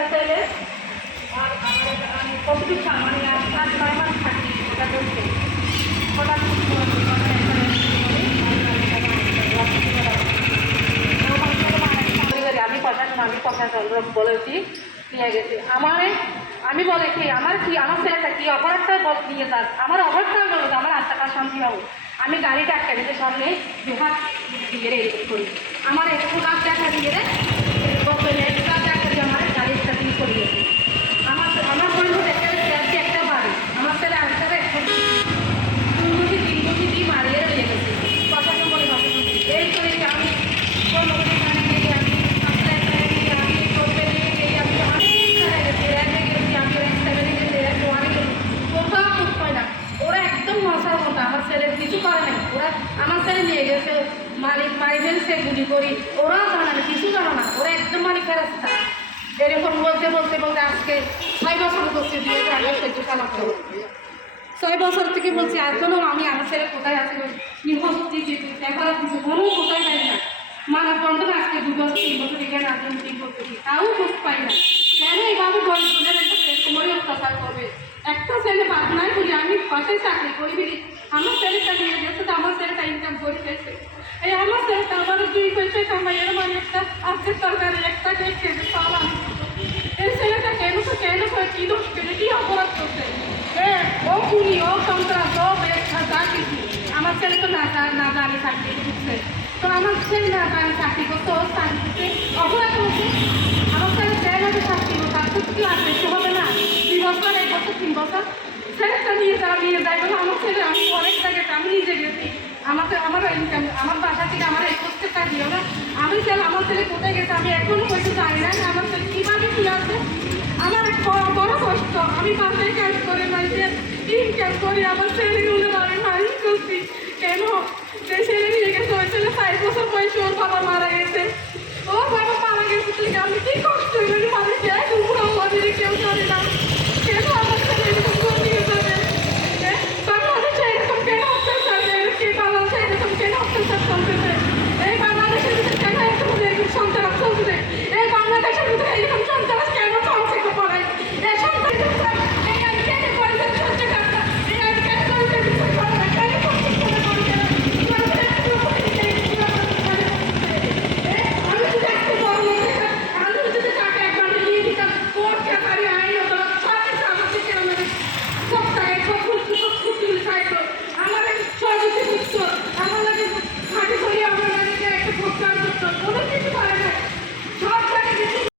একটা ছেলে আর আমি প্রতিষ্ঠা মানে 5-6 মাস থাকি ওটা করতে হঠাৎ আমি প্রশাসন বলেছি নিয়ে গেছি আমি বলে কি আমার ছেলেটা কি অপরাধটা দিয়ে যাক আমার অপরাধটা বলবো আমার আত্মাটা শান্তি পাবো আমি গাড়িটা একটা দিতে সামনে দুহাত দিয়ে রেডি করি আমার একটু কাজ দেখা দিয়ে একটা দেখা দিয়ে আমার গাড়িটা দিয়ে করিয়ে আমার বন্ধু একটা বাড়ি আমার ছেলে আরেকটা তিন গুটি দিয়ে মারিয়ে দিয়ে গেছে প্রশাসন বলে এই করে আমি আমার ছেলে কিছু করে নাই ওরা আমার ছেলে নিয়ে গেছে মালিক মারিবেন সে গুলি করি ওরাও জানা না কিছু জানো না ওরা একদম মানে ফেরাস্তা এরকম বলতে বলতে বলতে আজকে 6 বছর করছে 2014 সাল 6 বছর থেকে বলছি এখনও আমি আমার ছেলে কোথায় আছে এখনো কিছু কোনো কোথায় পাই না মানব বন্ধন আজকে 2 বছর 3 বছর এখানে আসবেন ঠিক করতেছি তাও খোঁজ পাই না কেন এইভাবে গল্পের একটা সময় অত্যাচার করবে একটা ছেলে পাবনায় করি আমি বাসায় চাকরি করি আমার ছেলেটা নিয়ে গেছে তো আমার ছেলেটা ইনকাম করে গেছে এই আমার ছেলেটা আমার 2 পয়সা কামাই এর মানে একটা আজকের সরকারে একটা খেতে পাওয়া এই ছেলেটা কেন কি দোষ করে কি অপরাধ করছে ও খুনি ও সন্ত্রাস ও যা কিছু আমার ছেলে তো না জানি চাকরি করছে তো আমার ছেলে না জানি চাকরি করছে ও চাকরিতে অপরাধ করছে আমার ছেলে জায়গাতে চাকরি করছে তার তো কি আর বেশি হবে না 2 বছর 1 বছর 3 বছর ছেলেটা নিয়ে যায় বলে আমার ছেলে আমি অনেক জায়গায় আমি নিজে গেছি আমার ইনকাম আমার বাসা থেকে আমার 21 টাকা দিও না আমি ছেলে আমার ছেলে কোথায় গেছে আমি এখনো পয়সা জানি না আমার ছেলে কীভাবে কি আছে আমার এক বড় কষ্ট আমি বাসায় কাজ করে মানুষের ইনকাম করি আমার ছেলেগুলো মারি করছি কেন সে ছেলে নিয়ে গেছে ওই ছেলে 5 বছর বয়সে ওর বাবা মারা গেছে ওর বাবা